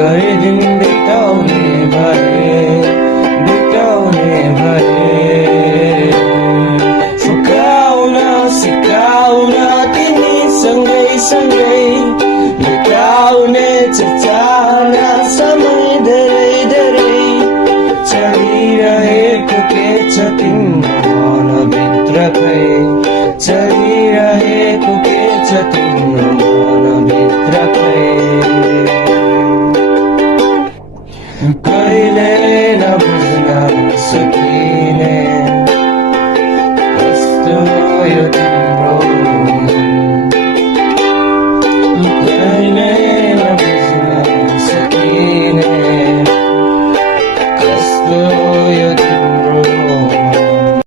गए दिन बिताउने भए फुकाउन सिकाउन तिमी सँगै लुकाउने चाहना समय धेरै चलिरहेको के छ तिम्रो मनभित्र खै चलिरहेको के छ तिम्रो मनभित्र खै